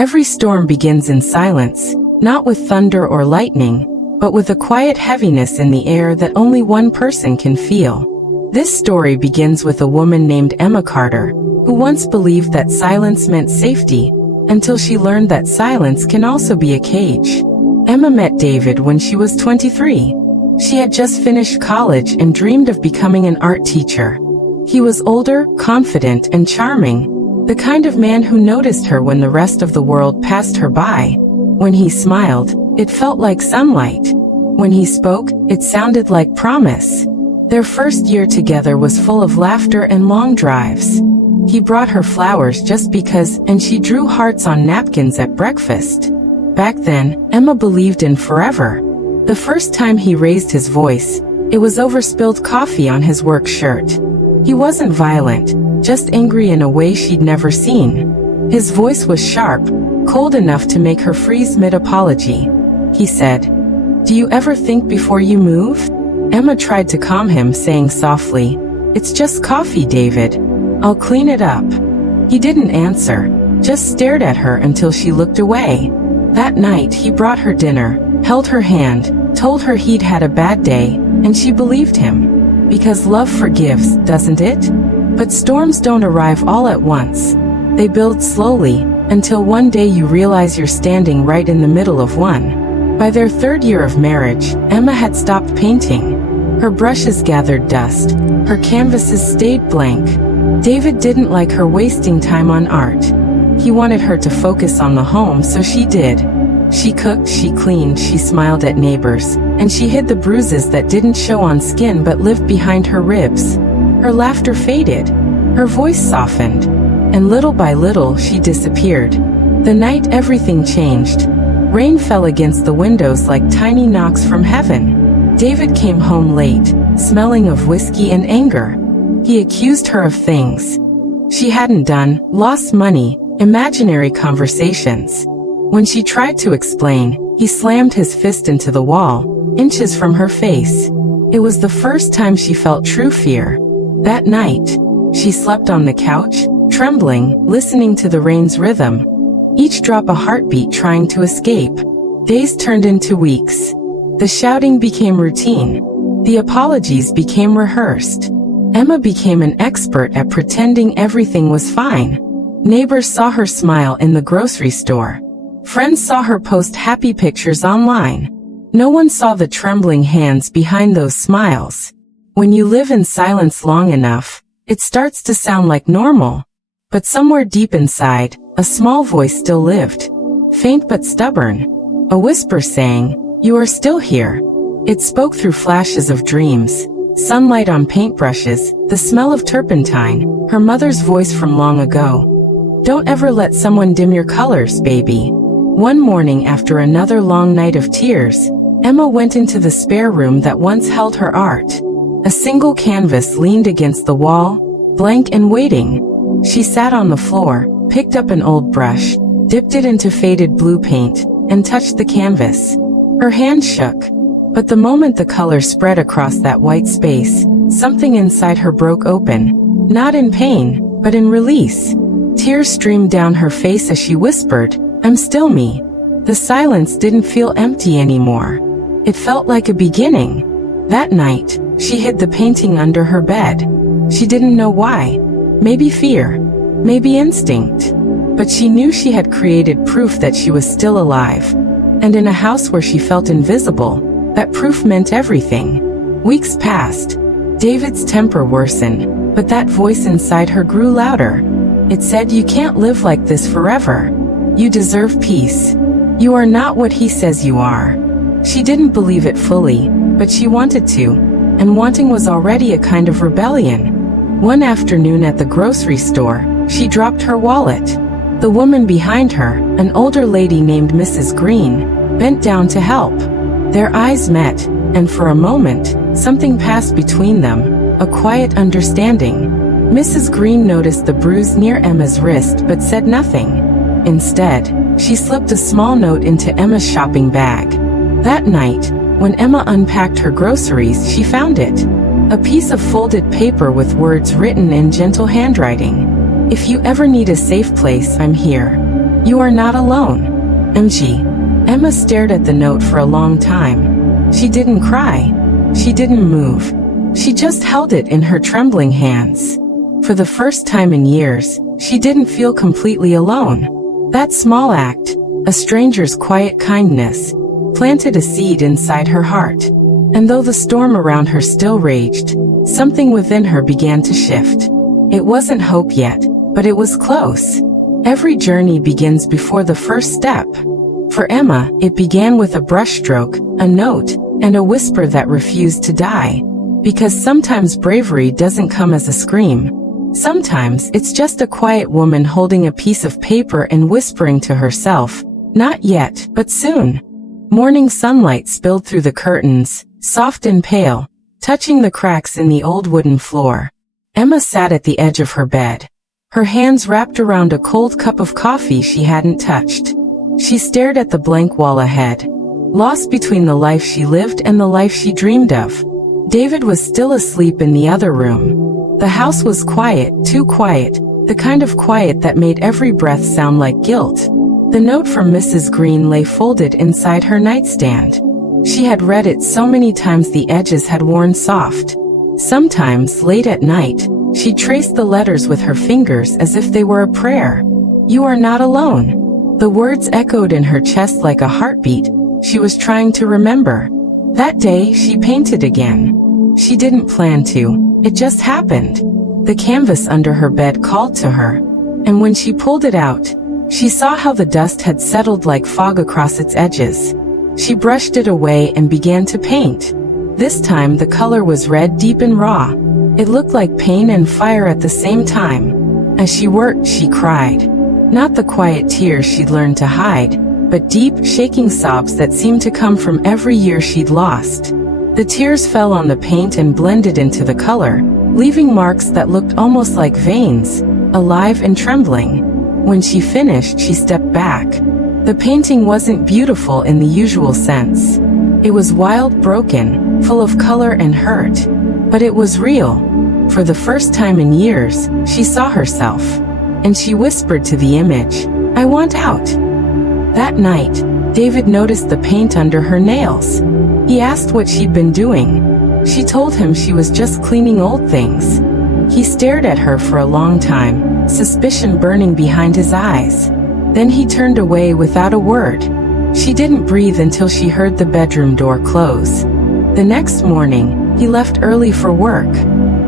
Every storm begins in silence, not with thunder or lightning, but with a quiet heaviness in the air that only one person can feel. This story begins with a woman named Emma Carter, who once believed that silence meant safety, until she learned that silence can also be a cage. Emma met David when she was 23. She had just finished college and dreamed of becoming an art teacher. He was older, confident, and charming, the kind of man who noticed her when the rest of the world passed her by. When he smiled, it felt like sunlight. When he spoke, it sounded like promise. Their first year together was full of laughter and long drives. He brought her flowers just because, and she drew hearts on napkins at breakfast. Back then, Emma believed in forever. The first time he raised his voice, it was over spilled coffee on his work shirt. He wasn't violent, just angry in a way she'd never seen. His voice was sharp, cold enough to make her freeze mid-apology. He said, "Do you ever think before you move?" Emma tried to calm him, saying softly, "It's just coffee, David. I'll clean it up." He didn't answer, just stared at her until she looked away. That night he brought her dinner, held her hand, told her he'd had a bad day, and she believed him. Because love forgives, doesn't it? But storms don't arrive all at once. They build slowly, until one day you realize you're standing right in the middle of one. By their third year of marriage, Emma had stopped painting. Her brushes gathered dust. Her canvases stayed blank. David didn't like her wasting time on art. He wanted her to focus on the home, so she did. She cooked, she cleaned, she smiled at neighbors, and she hid the bruises that didn't show on skin but lived behind her ribs. Her laughter faded. Her voice softened. And little by little, she disappeared. The night everything changed. Rain fell against the windows like tiny knocks from heaven. David came home late, smelling of whiskey and anger. He accused her of things she hadn't done, lost money, imaginary conversations. When she tried to explain, he slammed his fist into the wall, inches from her face. It was the first time she felt true fear. That night, she slept on the couch, trembling, listening to the rain's rhythm. Each drop a heartbeat trying to escape. Days turned into weeks. The shouting became routine. The apologies became rehearsed. Emma became an expert at pretending everything was fine. Neighbors saw her smile in the grocery store. Friends saw her post happy pictures online. No one saw the trembling hands behind those smiles. When you live in silence long enough, it starts to sound like normal. But somewhere deep inside, a small voice still lived. Faint but stubborn. A whisper saying, "You are still here." It spoke through flashes of dreams. Sunlight on paintbrushes, the smell of turpentine, her mother's voice from long ago. "Don't ever let someone dim your colors, baby." One morning after another long night of tears, Emma went into the spare room that once held her art. A single canvas leaned against the wall, blank and waiting. She sat on the floor, picked up an old brush, dipped it into faded blue paint, and touched the canvas. Her hand shook. But the moment the color spread across that white space, something inside her broke open. Not in pain, but in release. Tears streamed down her face as she whispered, "I'm still me." The silence didn't feel empty anymore. It felt like a beginning. That night, she hid the painting under her bed. She didn't know why. Maybe fear. Maybe instinct. But she knew she had created proof that she was still alive. And in a house where she felt invisible, that proof meant everything. Weeks passed. David's temper worsened, but that voice inside her grew louder. It said, "You can't live like this forever. You deserve peace. You are not what he says you are." She didn't believe it fully, but she wanted to, and wanting was already a kind of rebellion. One afternoon at the grocery store, she dropped her wallet. The woman behind her, an older lady named Mrs. Green, bent down to help. Their eyes met, and for a moment, something passed between them, a quiet understanding. Mrs. Green noticed the bruise near Emma's wrist but said nothing. Instead, she slipped a small note into Emma's shopping bag. That night, when Emma unpacked her groceries, she found it. A piece of folded paper with words written in gentle handwriting. "If you ever need a safe place, I'm here." "You are not alone. MG." Emma stared at the note for a long time. She didn't cry. She didn't move. She just held it in her trembling hands. For the first time in years, she didn't feel completely alone. That small act, a stranger's quiet kindness, planted a seed inside her heart. And though the storm around her still raged, something within her began to shift. It wasn't hope yet, but it was close. Every journey begins before the first step. For Emma, it began with a brushstroke, a note, and a whisper that refused to die. Because sometimes bravery doesn't come as a scream. Sometimes it's just a quiet woman holding a piece of paper and whispering to herself, "Not yet, but soon." Morning sunlight spilled through the curtains, soft and pale, touching the cracks in the old wooden floor. Emma sat at the edge of her bed, her hands wrapped around a cold cup of coffee she hadn't touched. She stared at the blank wall ahead, lost between the life she lived and the life she dreamed of. David was still asleep in the other room. The house was quiet, too quiet, the kind of quiet that made every breath sound like guilt. The note from Mrs. Green lay folded inside her nightstand. She had read it so many times the edges had worn soft. Sometimes, late at night, she traced the letters with her fingers as if they were a prayer. "You are not alone." The words echoed in her chest like a heartbeat. She was trying to remember. That day, she painted again. She didn't plan to. It just happened. The canvas under her bed called to her. And when she pulled it out, she saw how the dust had settled like fog across its edges. She brushed it away and began to paint. This time the color was red, deep and raw. It looked like pain and fire at the same time. As she worked, she cried. Not the quiet tears she'd learned to hide, but deep, shaking sobs that seemed to come from every year she'd lost. The tears fell on the paint and blended into the color, leaving marks that looked almost like veins, alive and trembling. When she finished, she stepped back. The painting wasn't beautiful in the usual sense. It was wild, broken, full of color and hurt. But it was real. For the first time in years, she saw herself. And she whispered to the image, "I want out." That night, David noticed the paint under her nails. He asked what she'd been doing. She told him she was just cleaning old things. He stared at her for a long time, suspicion burning behind his eyes. Then he turned away without a word. She didn't breathe until she heard the bedroom door close. The next morning, he left early for work.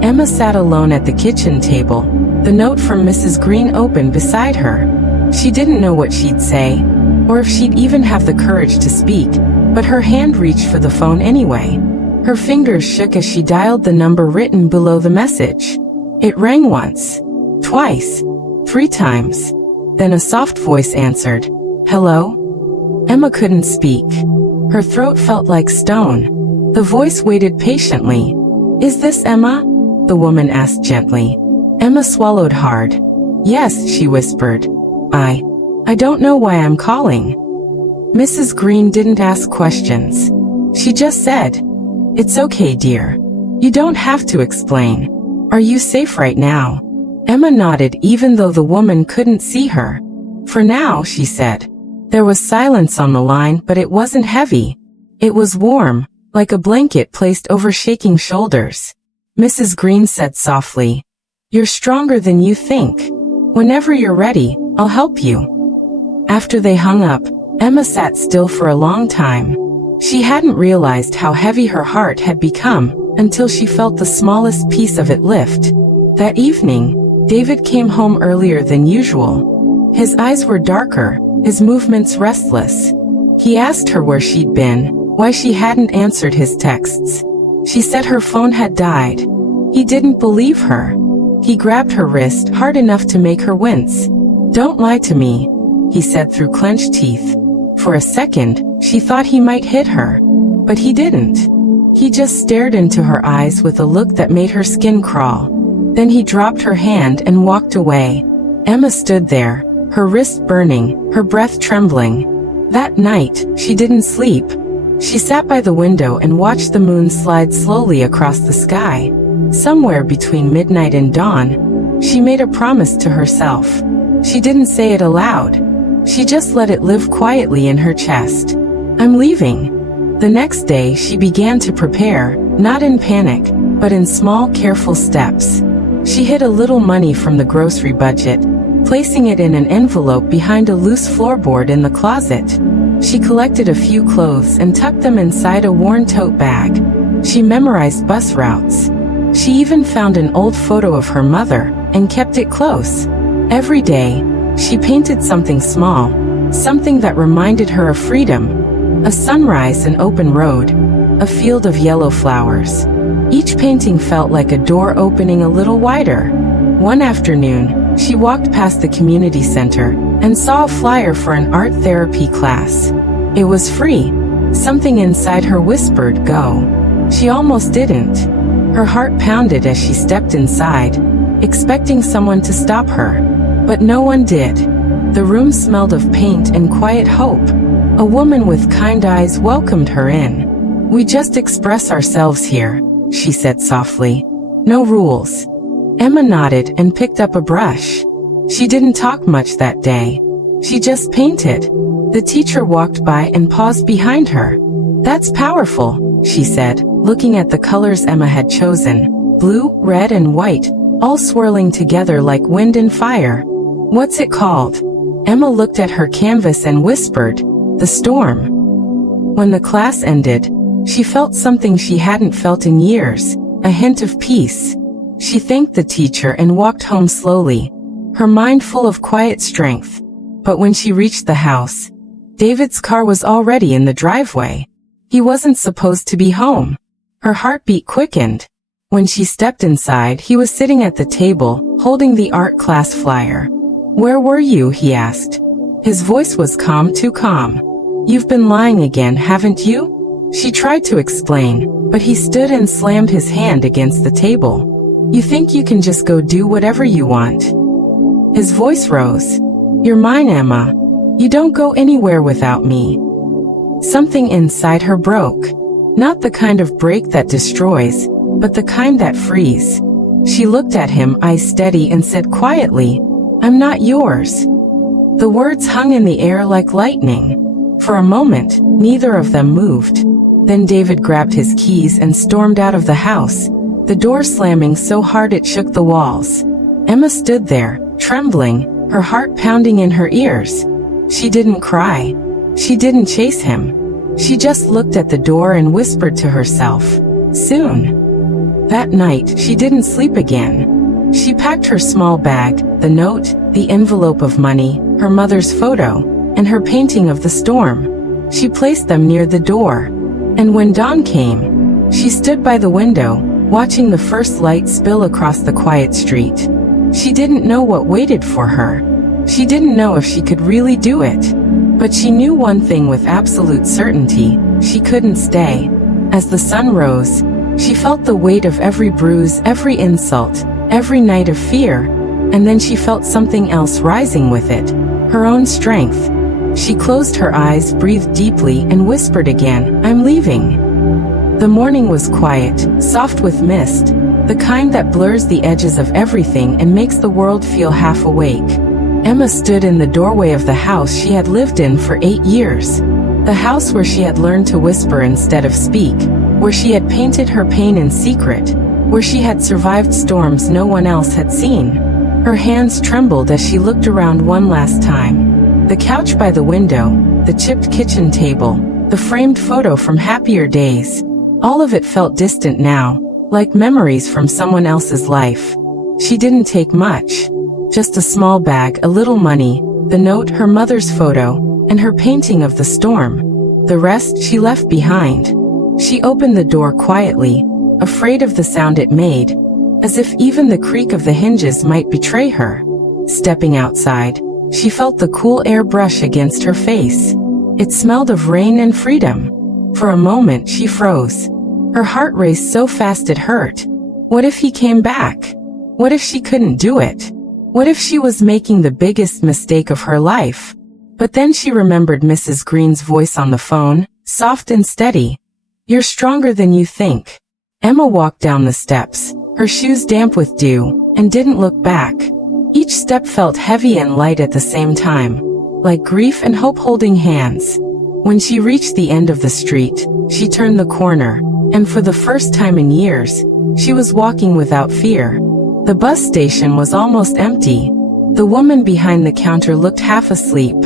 Emma sat alone at the kitchen table, the note from Mrs. Green open beside her. She didn't know what she'd say, or if she'd even have the courage to speak, but her hand reached for the phone anyway. Her fingers shook as she dialed the number written below the message. It rang once, twice, 3 times. Then a soft voice answered, "Hello?" Emma couldn't speak. Her throat felt like stone. The voice waited patiently. "Is this Emma?" the woman asked gently. Emma swallowed hard. "Yes," she whispered. I don't know why I'm calling." Mrs. Green didn't ask questions. She just said, "It's okay, dear. You don't have to explain. Are you safe right now?" Emma nodded even though the woman couldn't see her. "For now," she said. There was silence on the line, but it wasn't heavy. It was warm, like a blanket placed over shaking shoulders. Mrs. Green said softly, "You're stronger than you think. Whenever you're ready, I'll help you." After they hung up, Emma sat still for a long time. She hadn't realized how heavy her heart had become until she felt the smallest piece of it lift. That evening, David came home earlier than usual. His eyes were darker, his movements restless. He asked her where she'd been, why she hadn't answered his texts. She said her phone had died. He didn't believe her. He grabbed her wrist hard enough to make her wince. "Don't lie to me," he said through clenched teeth. For a second, she thought he might hit her. But he didn't. He just stared into her eyes with a look that made her skin crawl. Then he dropped her hand and walked away. Emma stood there, her wrist burning, her breath trembling. That night, she didn't sleep. She sat by the window and watched the moon slide slowly across the sky. Somewhere between midnight and dawn, she made a promise to herself. She didn't say it aloud. She just let it live quietly in her chest. I'm leaving. The next day she began to prepare, not in panic, but in small, careful steps. She hid a little money from the grocery budget, placing it in an envelope behind a loose floorboard in the closet. She collected a few clothes and tucked them inside a worn tote bag. She memorized bus routes. She even found an old photo of her mother and kept it close. Every day, she painted something small, something that reminded her of freedom. A sunrise, an open road, a field of yellow flowers. Each painting felt like a door opening a little wider. One afternoon, she walked past the community center and saw a flyer for an art therapy class. It was free. Something inside her whispered, "Go." She almost didn't. Her heart pounded as she stepped inside, expecting someone to stop her. But no one did. The room smelled of paint and quiet hope. A woman with kind eyes welcomed her in. "We just express ourselves here," she said softly. "No rules." Emma nodded and picked up a brush. She didn't talk much that day. She just painted. The teacher walked by and paused behind her. "That's powerful," she said, looking at the colors Emma had chosen. Blue, red, and white, all swirling together like wind and fire. "What's it called?" Emma looked at her canvas and whispered, "The Storm." When the class ended, she felt something she hadn't felt in years, a hint of peace. She thanked the teacher and walked home slowly, her mind full of quiet strength. But when she reached the house, David's car was already in the driveway. He wasn't supposed to be home. Her heartbeat quickened. When she stepped inside, he was sitting at the table, holding the art class flyer. "Where were you?" he asked. His voice was calm, too calm. "You've been lying again, haven't you?" She tried to explain, but he stood and slammed his hand against the table. "You think you can just go do whatever you want?" His voice rose. "You're mine, Emma. You don't go anywhere without me." Something inside her broke. Not the kind of break that destroys, but the kind that frees. She looked at him, eyes steady, and said quietly, "I'm not yours." The words hung in the air like lightning. For a moment, neither of them moved. Then David grabbed his keys and stormed out of the house, the door slamming so hard it shook the walls. Emma stood there, trembling, her heart pounding in her ears. She didn't cry. She didn't chase him. She just looked at the door and whispered to herself, "Soon." That night, she didn't sleep again. She packed her small bag, the note, the envelope of money, her mother's photo, and her painting of the storm. She placed them near the door. And when dawn came, she stood by the window, watching the first light spill across the quiet street. She didn't know what waited for her. She didn't know if she could really do it. But she knew one thing with absolute certainty: she couldn't stay. As the sun rose, she felt the weight of every bruise, every insult, every night of fear, and then she felt something else rising with it, her own strength. She closed her eyes, breathed deeply, and whispered again, "I'm leaving." The morning was quiet, soft with mist, the kind that blurs the edges of everything and makes the world feel half awake. Emma stood in the doorway of the house she had lived in for 8 years. The house where she had learned to whisper instead of speak, where she had painted her pain in secret, where she had survived storms no one else had seen. Her hands trembled as she looked around one last time. The couch by the window, the chipped kitchen table, the framed photo from happier days. All of it felt distant now, like memories from someone else's life. She didn't take much. Just a small bag, a little money, the note, her mother's photo, and her painting of the storm. The rest she left behind. She opened the door quietly, afraid of the sound it made, as if even the creak of the hinges might betray her. Stepping outside, she felt the cool air brush against her face. It smelled of rain and freedom. For a moment she froze. Her heart raced so fast it hurt. What if he came back? What if she couldn't do it? What if she was making the biggest mistake of her life? But then she remembered Mrs. Green's voice on the phone, soft and steady. "You're stronger than you think." Emma walked down the steps, her shoes damp with dew, and didn't look back. Each step felt heavy and light at the same time. like grief and hope holding hands. When she reached the end of the street, she turned the corner, and for the first time in years, she was walking without fear. The bus station was almost empty. The woman behind the counter looked half asleep.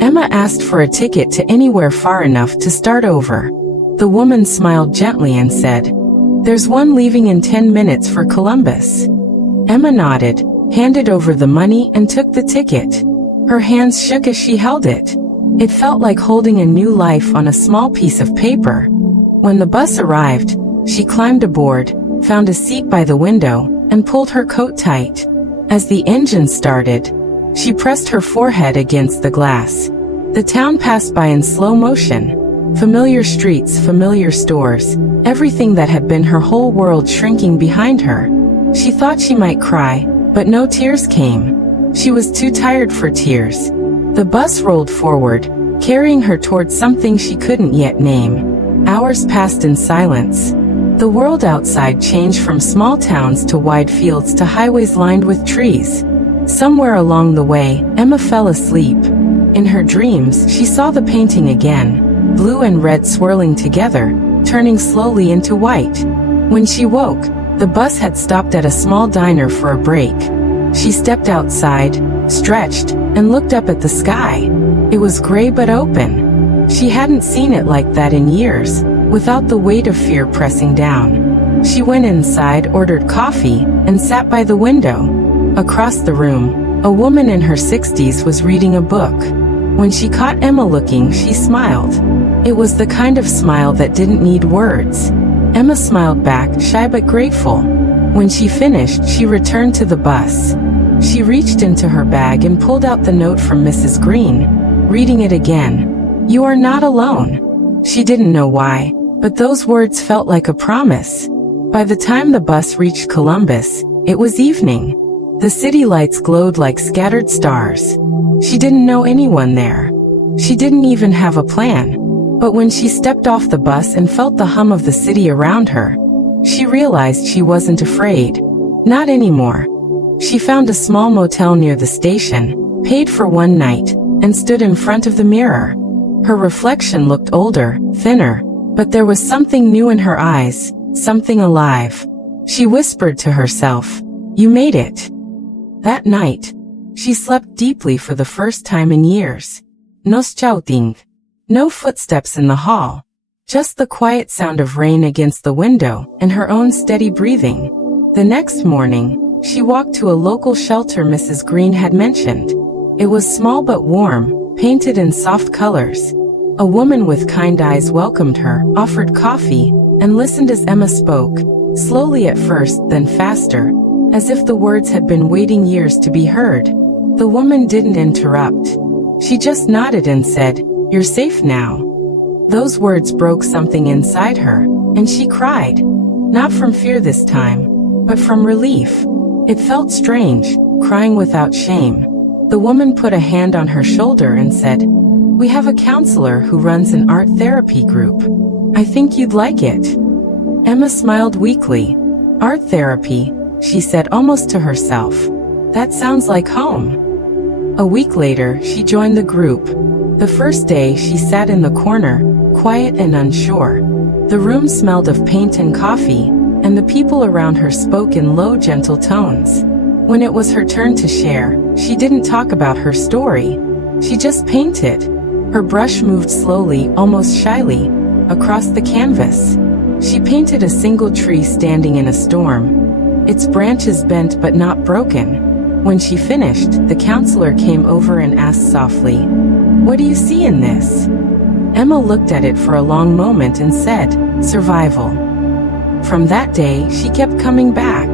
Emma asked for a ticket to anywhere far enough to start over. The woman smiled gently and said, "There's one leaving in 10 minutes for Columbus." Emma nodded, handed over the money and took the ticket. Her hands shook as she held it. It felt like holding a new life on a small piece of paper. When the bus arrived, she climbed aboard, found a seat by the window, and pulled her coat tight. As the engine started, she pressed her forehead against the glass. The town passed by in slow motion. Familiar streets, familiar stores, everything that had been her whole world shrinking behind her. She thought she might cry, but no tears came. She was too tired for tears. The bus rolled forward, carrying her towards something she couldn't yet name. Hours passed in silence. The world outside changed from small towns to wide fields to highways lined with trees. Somewhere along the way, Emma fell asleep. In her dreams, she saw the painting again, blue and red swirling together, turning slowly into white. When she woke, the bus had stopped at a small diner for a break. She stepped outside, stretched, and looked up at the sky. It was gray but open. She hadn't seen it like that in years, without the weight of fear pressing down. She went inside, ordered coffee, and sat by the window. Across the room, a woman in her 60s was reading a book. When she caught Emma looking, she smiled. It was the kind of smile that didn't need words. Emma smiled back, shy but grateful. When she finished, she returned to the bus. She reached into her bag and pulled out the note from Mrs. Green, reading it again. "You are not alone." She didn't know why, but those words felt like a promise. By the time the bus reached Columbus, it was evening. The city lights glowed like scattered stars. She didn't know anyone there. She didn't even have a plan. But when she stepped off the bus and felt the hum of the city around her, she realized she wasn't afraid. Not anymore. She found a small motel near the station, paid for one night, and stood in front of the mirror. Her reflection looked older, thinner, but there was something new in her eyes, something alive. She whispered to herself, "You made it." That night, she slept deeply for the first time in years. No shouting. No footsteps in the hall. Just the quiet sound of rain against the window and her own steady breathing. The next morning, she walked to a local shelter Mrs. Green had mentioned. It was small but warm, painted in soft colors. A woman with kind eyes welcomed her, offered coffee, and listened as Emma spoke, slowly at first, then faster, as if the words had been waiting years to be heard. The woman didn't interrupt. She just nodded and said, "You're safe now." Those words broke something inside her, and she cried. Not from fear this time, but from relief. It felt strange, crying without shame. The woman put a hand on her shoulder and said, "We have a counselor who runs an art therapy group. I think you'd like it." Emma smiled weakly. "Art therapy," she said almost to herself. "That sounds like home." A week later, she joined the group. The first day, she sat in the corner, quiet and unsure. The room smelled of paint and coffee, and the people around her spoke in low, gentle tones. When it was her turn to share, she didn't talk about her story. She just painted. Her brush moved slowly, almost shyly, across the canvas. She painted a single tree standing in a storm. Its branches bent but not broken. When she finished, the counselor came over and asked softly, "What do you see in this?" Emma looked at it for a long moment and said, "Survival." From that day, she kept coming back.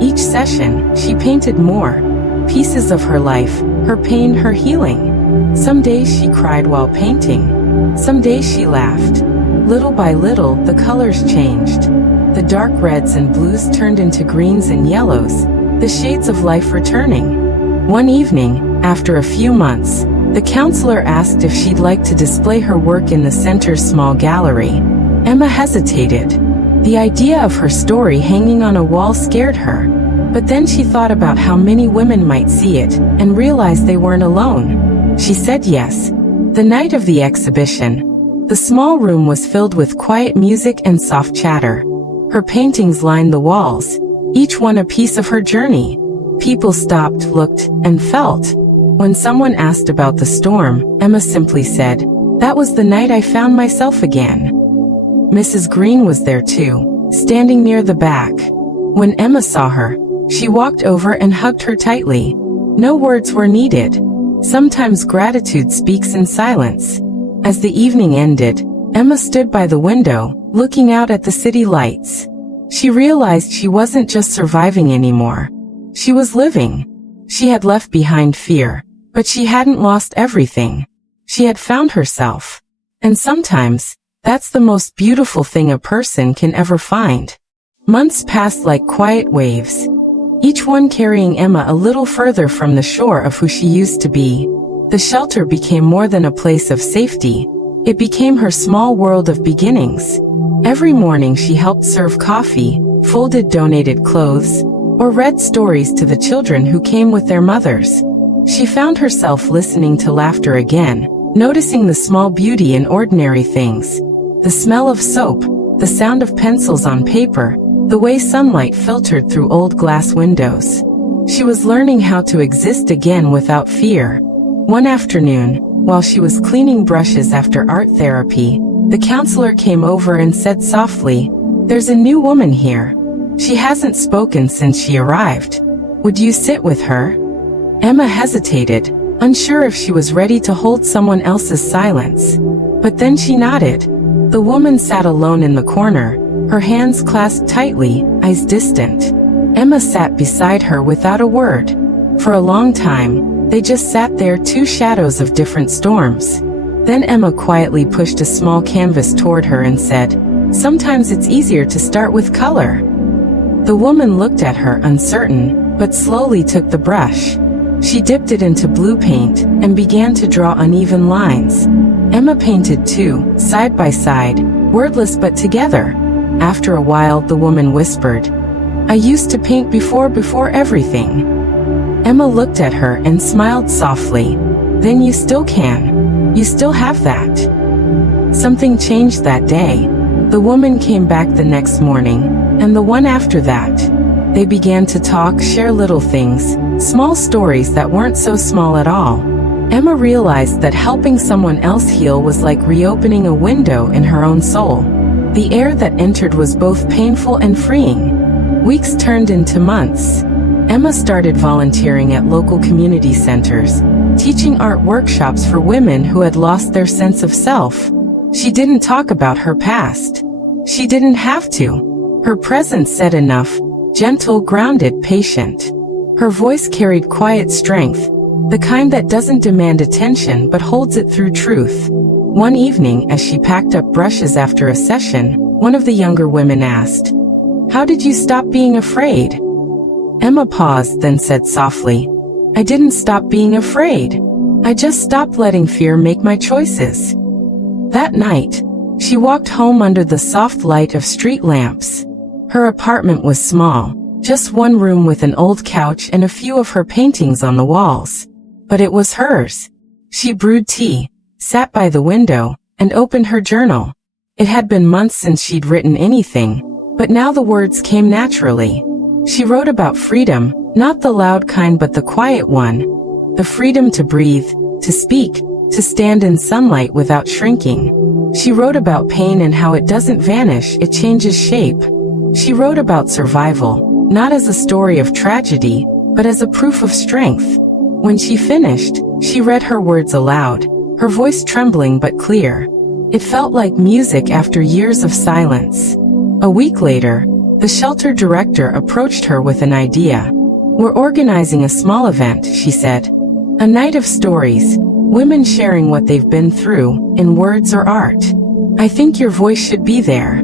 Each session, she painted more. Pieces of her life, her pain, her healing. Some days she cried while painting. Some days she laughed. Little by little, the colors changed. The dark reds and blues turned into greens and yellows, the shades of life returning. One evening, after a few months, the counselor asked if she'd like to display her work in the center's small gallery. Emma hesitated. The idea of her story hanging on a wall scared her. But then she thought about how many women might see it, and realized they weren't alone. She said yes. The night of the exhibition, the small room was filled with quiet music and soft chatter. Her paintings lined the walls, each one a piece of her journey. People stopped, looked, and felt. When someone asked about the storm, Emma simply said, "That was the night I found myself again." Mrs. Green was there too, standing near the back. When Emma saw her, she walked over and hugged her tightly. No words were needed. Sometimes gratitude speaks in silence. As the evening ended, Emma stood by the window, looking out at the city lights. She realized she wasn't just surviving anymore. She was living. She had left behind fear, but she hadn't lost everything. She had found herself. And sometimes, that's the most beautiful thing a person can ever find. Months passed like quiet waves, each one carrying Emma a little further from the shore of who she used to be. The shelter became more than a place of safety. It became her small world of beginnings. Every morning she helped serve coffee, folded donated clothes, or read stories to the children who came with their mothers. She found herself listening to laughter again, noticing the small beauty in ordinary things. The smell of soap, the sound of pencils on paper, the way sunlight filtered through old glass windows. She was learning how to exist again without fear. One afternoon, while she was cleaning brushes after art therapy, the counselor came over and said softly, "There's a new woman here. She hasn't spoken since she arrived. Would you sit with her?" Emma hesitated, unsure if she was ready to hold someone else's silence. But then she nodded. The woman sat alone in the corner, her hands clasped tightly, eyes distant. Emma sat beside her without a word. For a long time, they just sat there, two shadows of different storms. Then Emma quietly pushed a small canvas toward her and said, "Sometimes it's easier to start with color." The woman looked at her uncertain, but slowly took the brush. She dipped it into blue paint and began to draw uneven lines. Emma painted too, side by side, wordless but together. After a while, the woman whispered, "I used to paint before everything." Emma looked at her and smiled softly. "Then you still can. You still have that." Something changed that day. The woman came back the next morning, and the one after that. They began to talk, share little things, small stories that weren't so small at all. Emma realized that helping someone else heal was like reopening a window in her own soul. The air that entered was both painful and freeing. Weeks turned into months. Emma started volunteering at local community centers, teaching art workshops for women who had lost their sense of self. She didn't talk about her past. She didn't have to. Her presence said enough, gentle, grounded, patient. Her voice carried quiet strength, the kind that doesn't demand attention but holds it through truth. One evening, as she packed up brushes after a session, one of the younger women asked, "How did you stop being afraid?" Emma paused, then said softly, "I didn't stop being afraid. I just stopped letting fear make my choices." That night, she walked home under the soft light of street lamps. Her apartment was small, just one room with an old couch and a few of her paintings on the walls. But it was hers. She brewed tea, sat by the window, and opened her journal. It had been months since she'd written anything, but now the words came naturally. She wrote about freedom, not the loud kind but the quiet one. The freedom to breathe, to speak, to stand in sunlight without shrinking. She wrote about pain and how it doesn't vanish, it changes shape. She wrote about survival, not as a story of tragedy, but as a proof of strength. When she finished, she read her words aloud, her voice trembling but clear. It felt like music after years of silence. A week later, the shelter director approached her with an idea. "We're organizing a small event," she said. "A night of stories, women sharing what they've been through, in words or art. I think your voice should be there."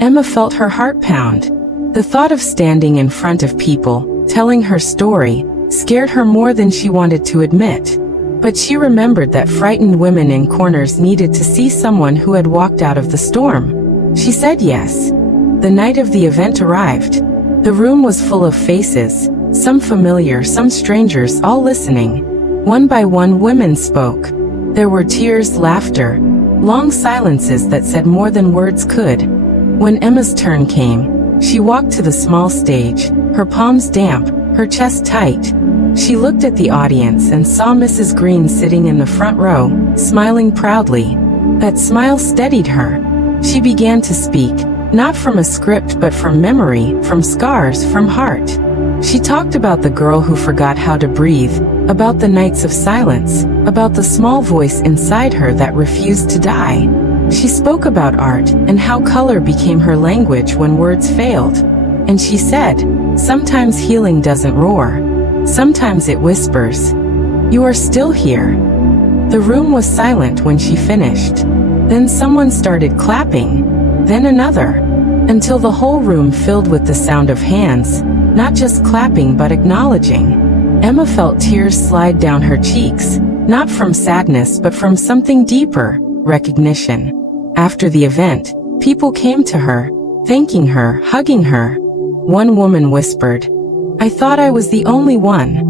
Emma felt her heart pound. The thought of standing in front of people, telling her story, scared her more than she wanted to admit. But she remembered that frightened women in corners needed to see someone who had walked out of the storm. She said yes. The night of the event arrived. The room was full of faces, some familiar, some strangers, all listening. One by one women spoke. There were tears, laughter, long silences that said more than words could. When Emma's turn came, she walked to the small stage, her palms damp, her chest tight. She looked at the audience and saw Mrs. Green sitting in the front row, smiling proudly. That smile steadied her. She began to speak, not from a script but from memory, from scars, from heart. She talked about the girl who forgot how to breathe, about the nights of silence, about the small voice inside her that refused to die. She spoke about art and how color became her language when words failed. And she said, "Sometimes healing doesn't roar. Sometimes it whispers. You are still here." The room was silent when she finished. Then someone started clapping, then another, until the whole room filled with the sound of hands, not just clapping but acknowledging. Emma felt tears slide down her cheeks, not from sadness but from something deeper, recognition. After the event, people came to her, thanking her, hugging her. One woman whispered, "I thought I was the only one."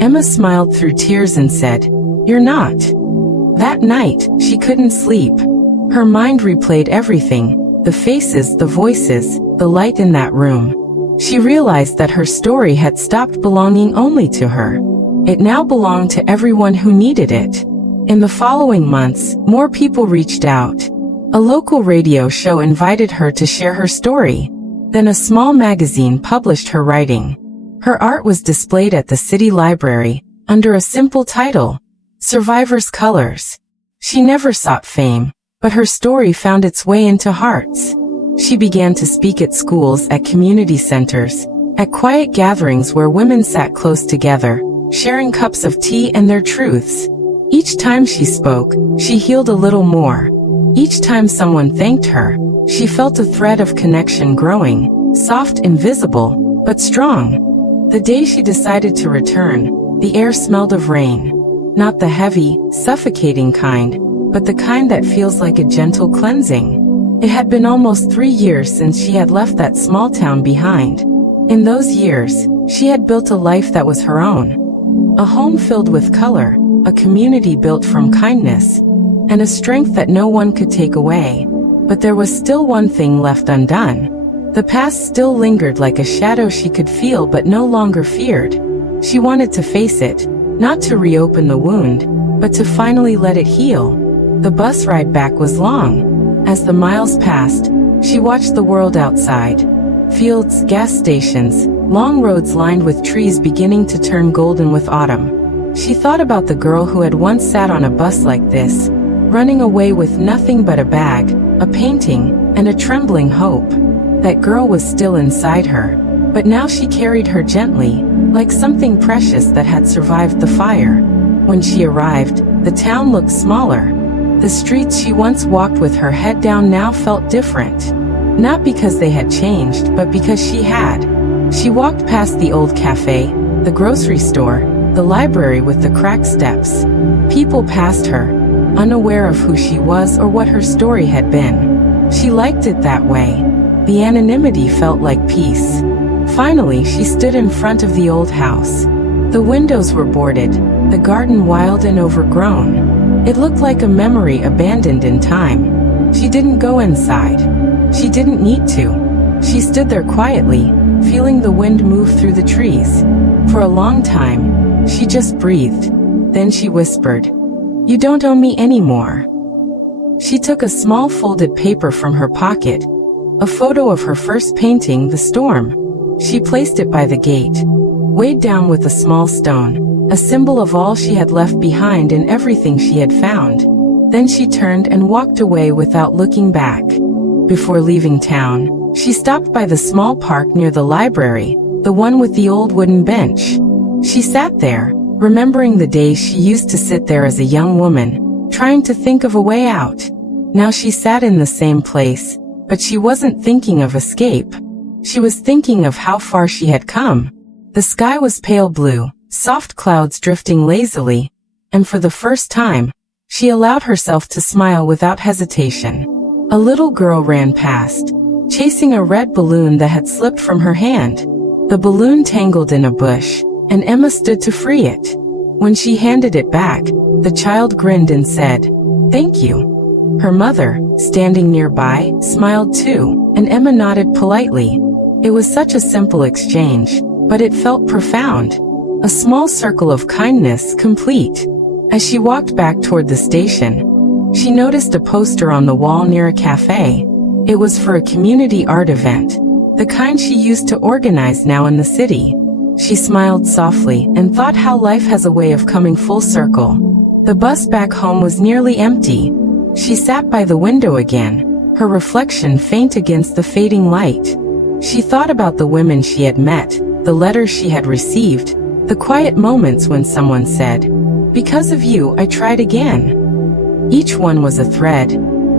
Emma smiled through tears and said, "You're not." That night, she couldn't sleep. Her mind replayed everything, the faces, the voices, the light in that room. She realized that her story had stopped belonging only to her. It now belonged to everyone who needed it. In the following months, more people reached out. A local radio show invited her to share her story. Then a small magazine published her writing. Her art was displayed at the city library, under a simple title, Survivor's Colors. She never sought fame, but her story found its way into hearts. She began to speak at schools, at community centers, at quiet gatherings where women sat close together, sharing cups of tea and their truths. Each time she spoke, she healed a little more. Each time someone thanked her, she felt a thread of connection growing, soft, invisible, but strong. The day she decided to return, the air smelled of rain. Not the heavy, suffocating kind, but the kind that feels like a gentle cleansing. It had been almost 3 years since she had left that small town behind. In those years, she had built a life that was her own. A home filled with color, a community built from kindness, and a strength that no one could take away. But there was still one thing left undone. The past still lingered like a shadow she could feel but no longer feared. She wanted to face it, not to reopen the wound, but to finally let it heal. The bus ride back was long. As the miles passed, she watched the world outside. Fields, gas stations, long roads lined with trees beginning to turn golden with autumn. She thought about the girl who had once sat on a bus like this, running away with nothing but a bag, a painting, and a trembling hope. That girl was still inside her, but now she carried her gently, like something precious that had survived the fire. When she arrived, the town looked smaller. The streets she once walked with her head down now felt different. Not because they had changed, but because she had. She walked past the old cafe, the grocery store, the library with the cracked steps. People passed her, unaware of who she was or what her story had been. She liked it that way. The anonymity felt like peace. Finally, she stood in front of the old house. The windows were boarded, the garden wild and overgrown. It looked like a memory abandoned in time. She didn't go inside. She didn't need to. She stood there quietly, feeling the wind move through the trees. For a long time, she just breathed. Then she whispered, "You don't own me anymore." She took a small folded paper from her pocket, a photo of her first painting, The Storm. She placed it by the gate, weighed down with a small stone, a symbol of all she had left behind and everything she had found. Then she turned and walked away without looking back. Before leaving town, she stopped by the small park near the library, the one with the old wooden bench. She sat there, remembering the days she used to sit there as a young woman, trying to think of a way out. Now she sat in the same place, but she wasn't thinking of escape. She was thinking of how far she had come. The sky was pale blue, soft clouds drifting lazily, and for the first time, she allowed herself to smile without hesitation. A little girl ran past, chasing a red balloon that had slipped from her hand. The balloon tangled in a bush, and Emma stood to free it. When she handed it back, the child grinned and said, "Thank you." Her mother, standing nearby, smiled too, and Emma nodded politely. It was such a simple exchange, but it felt profound. A small circle of kindness complete. As she walked back toward the station, she noticed a poster on the wall near a cafe. It was for a community art event, the kind she used to organize now in the city. She smiled softly and thought how life has a way of coming full circle. The bus back home was nearly empty. She sat by the window again, her reflection faint against the fading light. She thought about the women she had met, the letters she had received, the quiet moments when someone said, "Because of you, I tried again." Each one was a thread,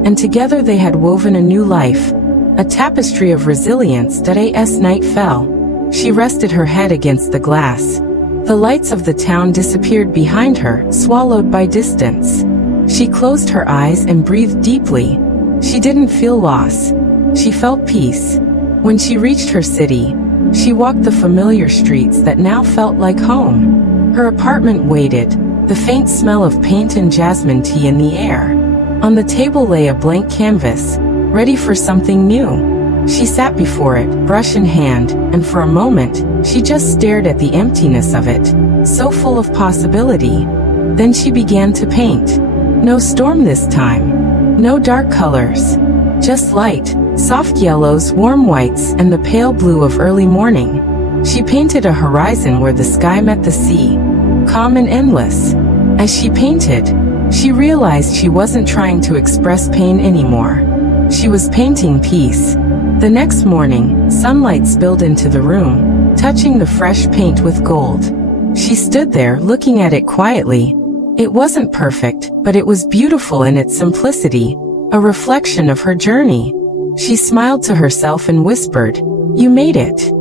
and together they had woven a new life, a tapestry of resilience that as night fell. She rested her head against the glass. The lights of the town disappeared behind her, swallowed by distance. She closed her eyes and breathed deeply. She didn't feel loss. She felt peace. When she reached her city, she walked the familiar streets that now felt like home. Her apartment waited, the faint smell of paint and jasmine tea in the air. On the table lay a blank canvas, ready for something new. She sat before it, brush in hand, and for a moment, she just stared at the emptiness of it, so full of possibility. Then she began to paint. No storm this time. No dark colors. Just light, soft yellows, warm whites, and the pale blue of early morning. She painted a horizon where the sky met the sea, calm and endless. As she painted, she realized she wasn't trying to express pain anymore. She was painting peace. The next morning, sunlight spilled into the room, touching the fresh paint with gold. She stood there looking at it quietly. It wasn't perfect, but it was beautiful in its simplicity, a reflection of her journey. She smiled to herself and whispered, "You made it."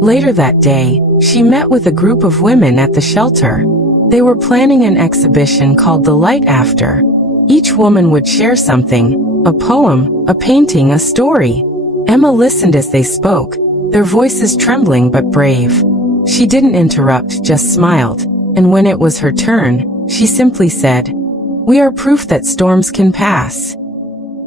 Later that day, she met with a group of women at the shelter. They were planning an exhibition called The Light After. Each woman would share something, a poem, a painting, a story. Emma listened as they spoke, their voices trembling but brave. She didn't interrupt, just smiled, and when it was her turn, she simply said, "We are proof that storms can pass."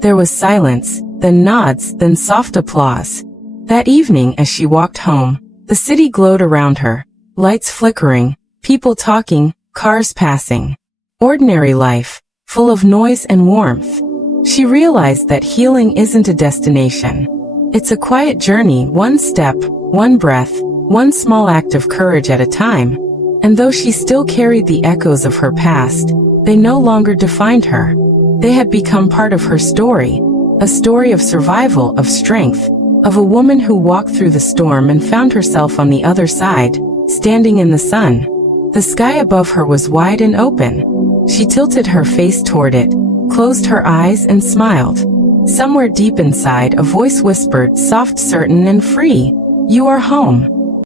There was silence, then nods, then soft applause. That evening as she walked home, the city glowed around her, lights flickering, people talking, cars passing. Ordinary life, full of noise and warmth. She realized that healing isn't a destination. It's a quiet journey, one step, one breath, one small act of courage at a time. And though she still carried the echoes of her past, they no longer defined her. They had become part of her story, a story of survival, of strength, of a woman who walked through the storm and found herself on the other side, standing in the sun. The sky above her was wide and open. She tilted her face toward it, closed her eyes and smiled. Somewhere deep inside, a voice whispered, soft, certain, and free, "You are home."